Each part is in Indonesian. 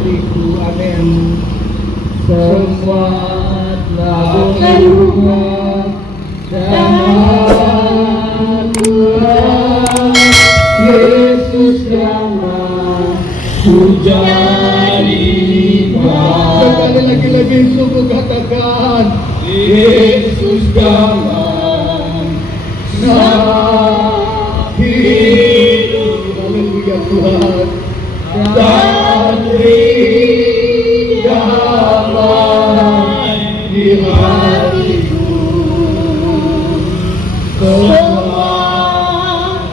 hatiku, amin. Semua telah berubah dan Tuhan Yesus ku jadi bahagia. Sekali lagi lebih sungguh katakan Yesus dalam hidup. Haleluya Tuhan. Dan damai di hatiku, semua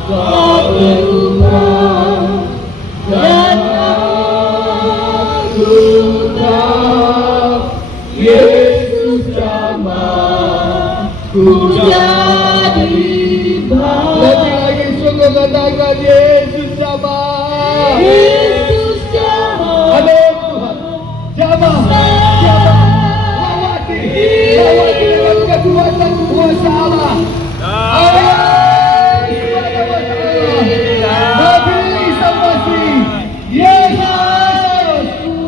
tak berubah dan aku tak Yesus damai ku jadi bahagia. Lebih lagi sungguh katakan Yesus damai. Yesus jamah. Amin Tuhan. Jamah. Lawati dengan kekuatan kuasa Allah. Nabi Isa Masih, Yesus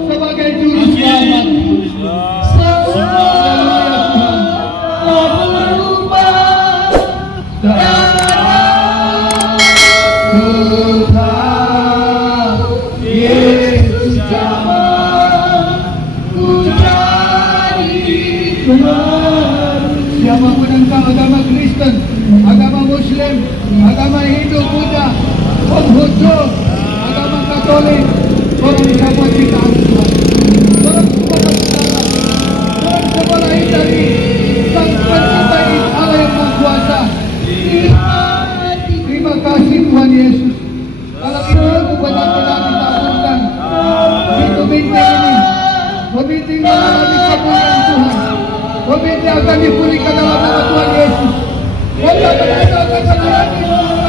sebagai juru selamat. Siapapun engkau, agama Kristen, agama Muslim, agama Hindu, Buddha, Konghucu, agama Katolik, orang semua ciptaan Tuhan. Orang semua bersalah. Orang semua lahir dari Sang Pencipta Allah yang Maha Kuasa. Terima kasih Tuhan Yesus. Kalau itu benar-benar ditabungkan pintu bintang ini, membinting mengalami kemuliaan Tuhan. Pemimpin akan dipulihkan dalam nama Tuhan Yesus. Mereka akan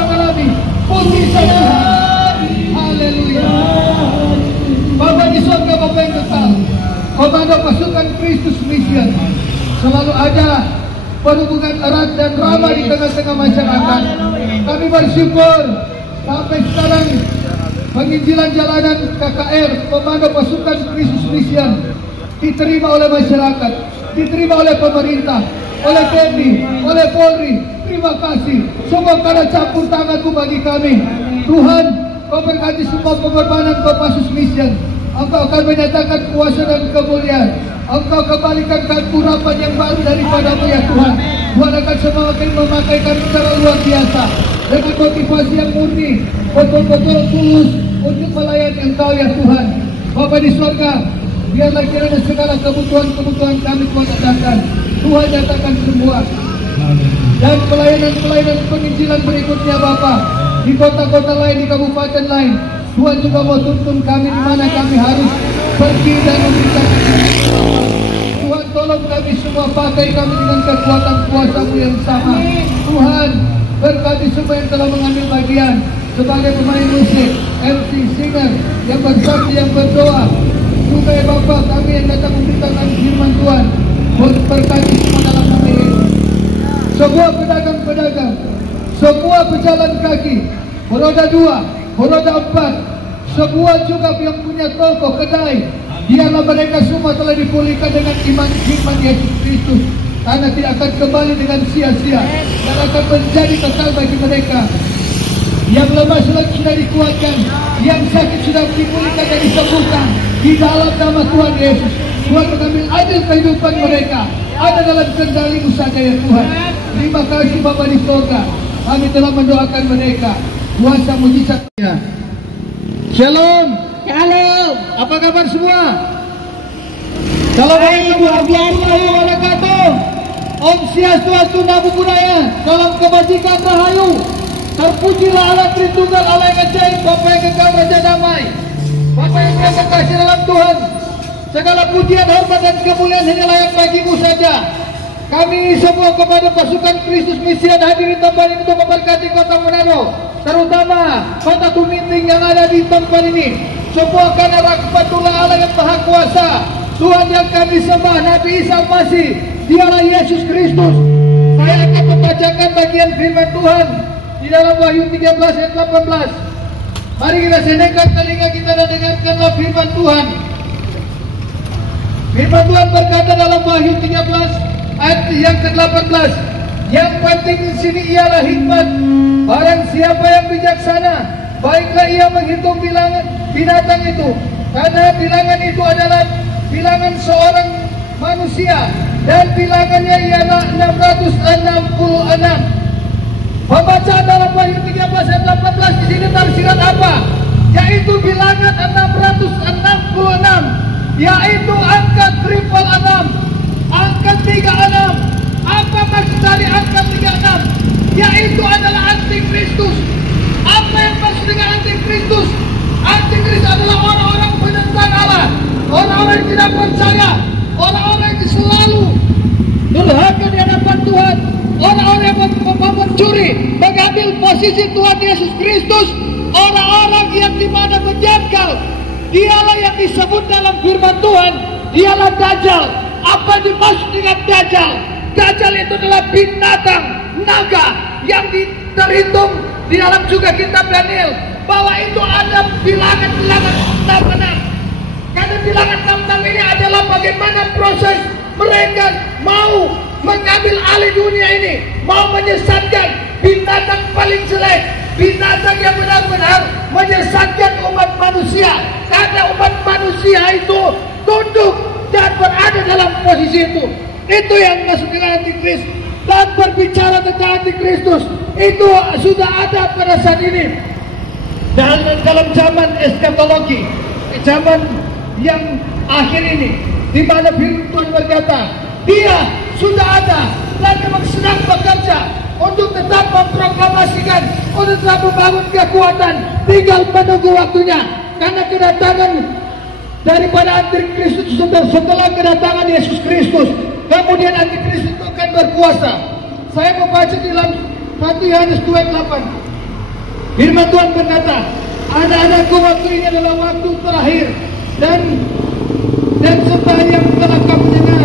mengalami pujian Tuhan. Haleluya. Bapa di surga, Bapa yang kekal, Komando Pasukan Kristus Mission selalu ada perhubungan erat dan ramah di tengah-tengah masyarakat. Kami bersyukur sampai sekarang penginjilan jalanan KKR Komando Pasukan Kristus Mission diterima oleh masyarakat, diterima oleh pemerintah, oleh TNI, oleh Polri. Terima kasih. Semua karena campur tanganmu bagi kami. Tuhan, Kau berkati semua pengorbanan Kopassus Mission. Engkau akan menyatakan kuasa dan kemuliaan. Engkau kembalikan kurapan yang baru daripadamu ya Tuhan. Tuhan akan semakin memakai kami secara luar biasa dengan motivasi yang murni, betul-betul tulus untuk melayani Engkau ya Tuhan. Bapa di surga, biarlah kiranya segala kebutuhan-kebutuhan kami Tuhan datangkan. Tuhan nyatakan semua. Dan pelayanan-pelayanan penginjilan berikutnya Bapa, di kota-kota lain, di kabupaten lain, Tuhan juga mau tuntun kami di mana kami harus pergi dan memberitakan. Tuhan tolong kami semua, pakai kami dengan kekuatan kuasa-Mu yang sama. Tuhan berkati semua yang telah mengambil bagian sebagai pemain musik, MC, singer, yang bersaksi, yang berdoa. Juga ya Bapa, kami yang datang memberitakan firman Tuhan, berkati semua dalam nama Yesus. Semua pedagang-pedagang, semua pejalan kaki, beroda 2, beroda 4, semua juga yang punya toko, kedai, biarlah mereka semua telah dipulihkan dengan iman Yesus Kristus, karena tidak akan kembali dengan sia-sia dan akan menjadi kekal bagi mereka. Yang lemah sudah dikuatkan, yang sakit sudah dipulihkan dan disembuhkan di dalam nama Tuhan Yesus. Tuhan mengambil adil kehidupan mereka, ada dalam kendali-Mu saja ya Tuhan. Terima kasih Bapa di surga. Kami telah mendoakan mereka. kuasa mujizatnya. Shalom. Shalom. Apa kabar semua? Assalamualaikum warahmatullahi wabarakatuh. Om Swastiastu, Namo Buddhaya. Salam kebajikan rahayu. Terpujilah Allah Tritunggal, Allah yang ajaib, Bapa yang kekal, Raja damai, Bapa yang terkasih dalam Tuhan. Segala pujian, hormat dan kemuliaan hanya layak bagimu saja. Kami semua kepada pasukan Kristus Misian hadir di tempat ini untuk memberkati kota Manado, terutama kota Tuminting yang ada di tempat ini. Semua karena rahmatullah Allah yang Maha Kuasa, Tuhan yang kami sembah, Nabi Isa Masih, Dialah Yesus Kristus. Saya akan membacakan bagian firman Tuhan di dalam Wahyu 13 ayat 18. Mari kita sediakan telinga kita dan dengarkanlah firman Tuhan. Firman Tuhan berkata dalam Wahyu 13 ayat yang ke-18, yang penting di sini ialah hikmat. Barang siapa yang bijaksana, baiklah ia menghitung bilangan binatang itu, karena bilangan itu adalah bilangan seorang manusia, dan bilangannya ialah 666. Pembacaan dalam Wahyu 13 ayat 18 di sini tersirat apa? Yaitu bilangan 666, yaitu angka triple 6. Angka 36. Apa maksud dari angka 36? Yaitu adalah antikristus. Apa yang maksud dengan antikristus? Antikristus adalah orang-orang penentang Allah, orang-orang yang tidak percaya, orang-orang yang selalu durhaka di hadapan Tuhan, orang-orang yang mencuri, mengambil posisi Tuhan Yesus Kristus, orang-orang yang dimana menjangkau. Dialah yang disebut dalam firman Tuhan, dialah Dajjal. Apa dimaksud dengan Dajjal? Dajjal itu adalah binatang naga yang terhitung di dalam juga kitab Daniel bahwa itu ada bilangan-bilangan 66. Karena bilangan 66 ini adalah bagaimana proses mereka mau mengambil alih dunia ini, mau menyesatkan binatang paling jelek, binatang yang benar-benar menyesatkan umat manusia. Karena umat manusia itu tunduk dan berada dalam posisi itu. Itu yang masuk dengan antikristus. Dan berbicara tentang antikristus itu sudah ada pada saat ini. Dan dalam zaman eskatologi, zaman yang akhir ini, di mana firman Tuhan berkata, dia sudah ada dan memang sedang bekerja untuk tetap memproklamasikan, untuk tetap membangun kekuatan. Tinggal menunggu waktunya, karena kedatangan daripada antikristus setelah kedatangan Yesus Kristus, kemudian antikristus itu akan berkuasa. Saya membaca di dalam 1 Yohanes 2:8. Firman Tuhan berkata, anak-anakku, waktu ini adalah waktu terakhir, dan setelah yang telah kamu dengar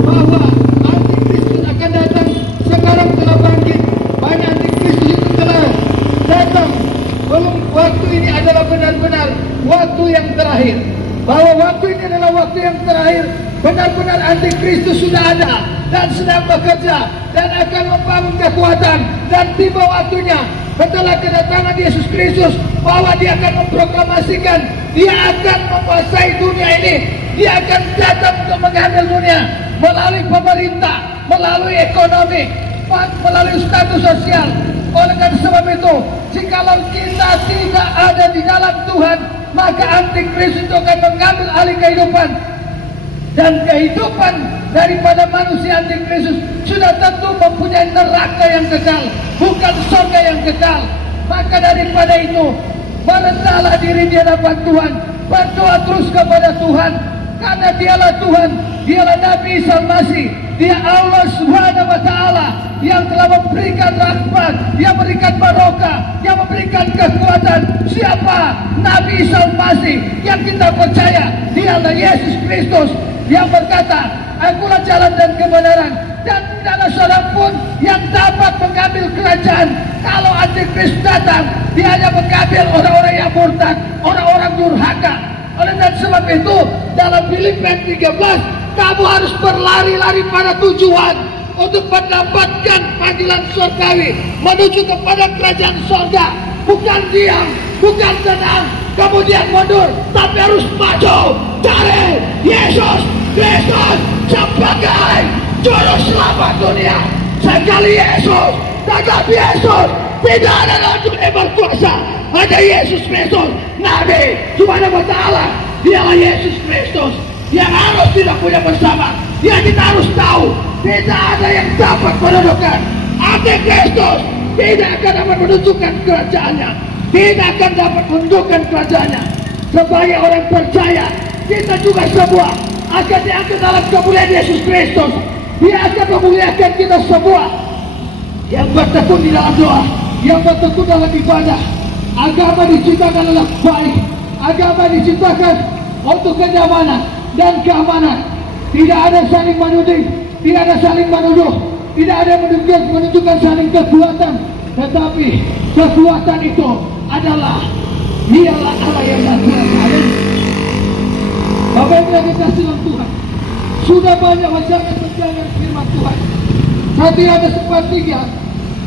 bahwa antikristus akan datang, sekarang telah bangkit. Banyak antikristus itu telah datang. Belum, waktu ini adalah benar-benar waktu yang terakhir. Bahwa waktu ini adalah waktu yang terakhir. Benar-benar antikristus sudah ada dan sedang bekerja dan akan membangun kekuatan. Dan tiba waktunya setelah kedatangan Yesus Kristus bahwa dia akan memproklamasikan, dia akan menguasai dunia ini. Dia akan datang untuk mengambil dunia melalui pemerintah, melalui ekonomi, melalui status sosial. Oleh karena sebab itu, jikalau kita tidak ada di dalam Tuhan, maka antikristus itu akan mengambil alih kehidupan. Dan kehidupan daripada manusia antikristus sudah tentu mempunyai neraka yang kekal, bukan surga yang kekal. Maka daripada itu, merendahlah diri di hadapan Tuhan, berdoa terus kepada Tuhan, karena dialah Tuhan, dialah Nabi Isa Masih, dia Allah Subhanahu wa Ta'ala yang telah memberikan rahmat, yang memberikan barokah, yang memberikan kekuatan. Siapa? Nabi Isa Masih yang kita percaya, dialah Yesus Kristus yang berkata, akulah jalan dan kebenaran, dan tidak ada seorang pun yang dapat mengambil kerajaan. Kalau antikristus datang, dia hanya mengambil orang-orang yang murtad, orang-orang durhaka. Oleh sebab itu, dalam Filipi 13, kamu harus berlari-lari pada tujuan untuk mendapatkan panggilan surgawi, menuju kepada kerajaan surga. Bukan diam, bukan tenang, kemudian mundur, tapi harus maju cari Yesus Kristus sebagai juru selamat dunia. Sekali Yesus, tegap Yesus, tidak ada lagi yang berkuasa. ada Yesus Kristus, Nabi Subhanahu wa Ta'ala. Dialah Yesus Kristus yang harus tidak punya bersama. Yang kita harus tahu, tidak ada yang dapat menundukkan Antikristus. Tidak akan dapat menunjukkan kerajaannya, tidak akan dapat menundukkan kerajaannya. Sebagai orang percaya, kita juga semua akan diangkat dalam kemuliaan Yesus Kristus. Dia akan memuliakan kita semua yang bertekun di dalam doa, yang bertekun dalam ibadah. Agama diciptakan adalah baik. Agama diciptakan untuk kenyamanan dan keamanan. Tidak ada saling menuding, tidak ada saling menuduh, tidak ada menunjukkan saling kekuatan. Tetapi kekuatan itu adalah dialah Allah yang maha. Bapak Ibu yang dikasihi dalam Tuhan, sudah banyak wajangan menjalankan firman Tuhan. Satu ada sepertiga,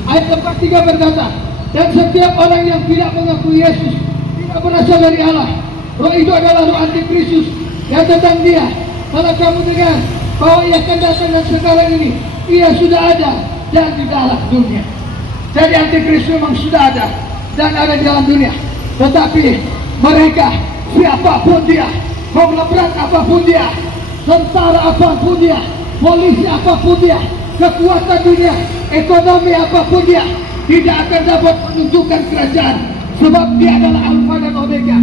ayat 43 berkata, dan setiap orang yang tidak mengakui Yesus tidak berasal dari Allah. Roh itu adalah roh Antikristus yang tentang dia. Kalau kamu dengar bahwa ia akan datang dan sekarang ini ia sudah ada dan di dalam dunia. Jadi Antikristus memang sudah ada dan ada di dalam dunia. Tetapi mereka, siapapun dia, konglomerat apapun dia, tentara apapun dia, polisi apapun dia, kekuatan dunia, ekonomi apapun dia, tidak akan dapat menunjukkan kerajaan, sebab dia adalah Alfa dan Omega.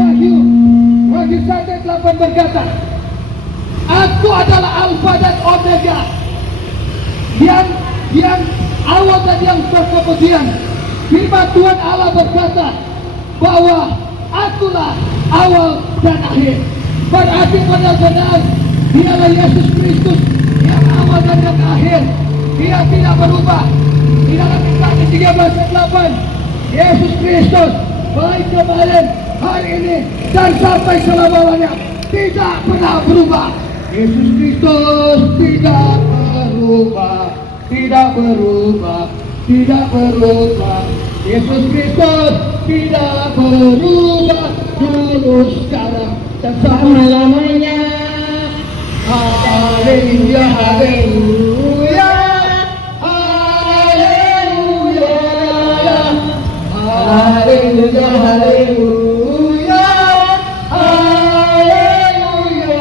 Wahyu 1:8 berkata, Aku adalah Alfa dan Omega, yang awal dan yang berkemudian. Firman Tuhan Allah berkata bahwa Akulah awal dan akhir. Berarti benar-benar dialah Yesus Kristus yang awal dan yang akhir. Dia tidak berubah. Di dalam Ibrani 13:8, Yesus Kristus baik kemarin, hari ini, dan sampai selama-lamanya tidak pernah berubah. Yesus Kristus tidak berubah, tidak berubah, tidak berubah. Yesus Kristus tidak berubah, dulu, sekarang, dan selama-lamanya. Haleluya, haleluya, haleluya, haleluya, haleluya, haleluya.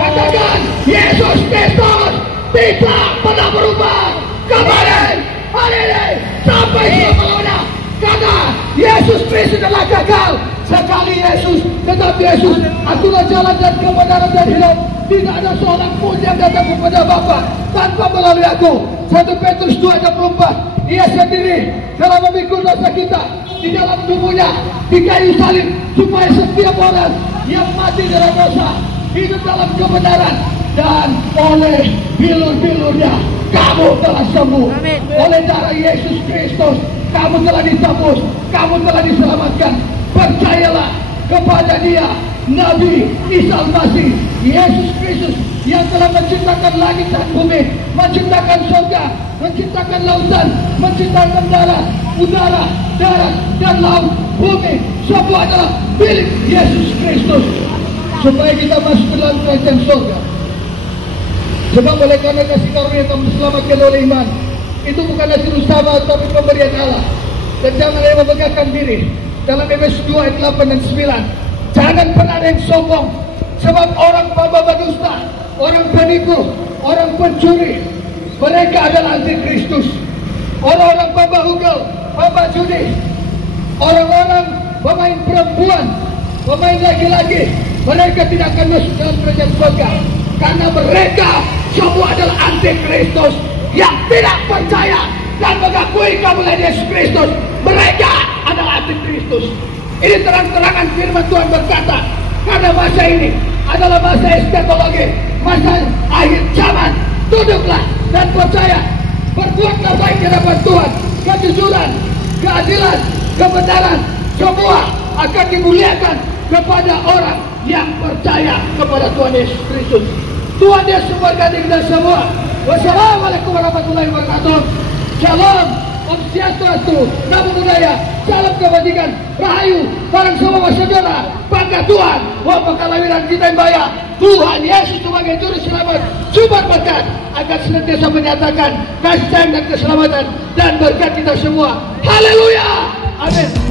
Katakan, Yesus Kristus tidak pernah berubah kemarin, hari ini, sampai selama-lamanya. Karena Yesus Kristus adalah kekal. Sekali Yesus, tetap Yesus. Akulah jalan dan kebenaran dan hidup. Tidak ada seorang pun yang datang kepada Bapa tanpa melalui aku. 1 Petrus 2:24. Ia sendiri telah memikul dosa kita di dalam tubuhnya di kayu salib, supaya setiap orang yang mati dalam dosa hidup dalam kebenaran, dan oleh bilur-bilurnya kamu telah sembuh. Amin. Oleh darah Yesus Kristus kamu telah ditebus, kamu telah diselamatkan. Percayalah kepada Dia, Nabi Isa Al-Masih, Yesus Kristus yang telah menciptakan langit dan bumi, menciptakan surga, menciptakan lautan, menciptakan darat, udara, darat, dan laut, bumi, semua adalah milik Yesus Kristus, supaya kita masuk ke dalam kerajaan surga. Sebab oleh karena kasih karunia kamu diselamatkan oleh iman. Itu bukan hasil usaha tapi pemberian Allah. Dan jangan ada yang membanggakan diri. Dalam Efesus 2:8 dan 9, jangan pernah ada yang sombong, sebab orang pembawa dusta, orang penipu, orang pencuri, mereka adalah Antikristus. Orang-orang pembawa ugal, pembawa judi, orang-orang pemain perempuan, pemain laki-laki, mereka tidak akan masuk dalam kerajaan surga, karena mereka semua adalah Antikristus yang tidak percaya dan mengakui kemuliaan Yesus Kristus. Mereka adalah Antikristus. Ini terang-terangan firman Tuhan berkata, karena masa ini adalah masa eskatologi, masa akhir zaman. Tunduklah dan percaya, berbuatlah baik di hadapan Tuhan. Kejujuran, keadilan, kebenaran, semua akan dimuliakan kepada orang yang percaya kepada Tuhan Yesus Kristus. Tuhan Yesus memberkati kita semua. Wassalamualaikum warahmatullahi wabarakatuh. Shalom, Om Swastiastu, Namo Buddhaya, salam kebajikan, rahayu, barang semua saudara, bangga Tuhan, wabah kelahiran kita yang baya. Tuhan Yesus sebagai juru selamat, sumber berkat, akan senantiasa menyatakan kasih sayang dan keselamatan dan berkat kita semua. Haleluya, amin.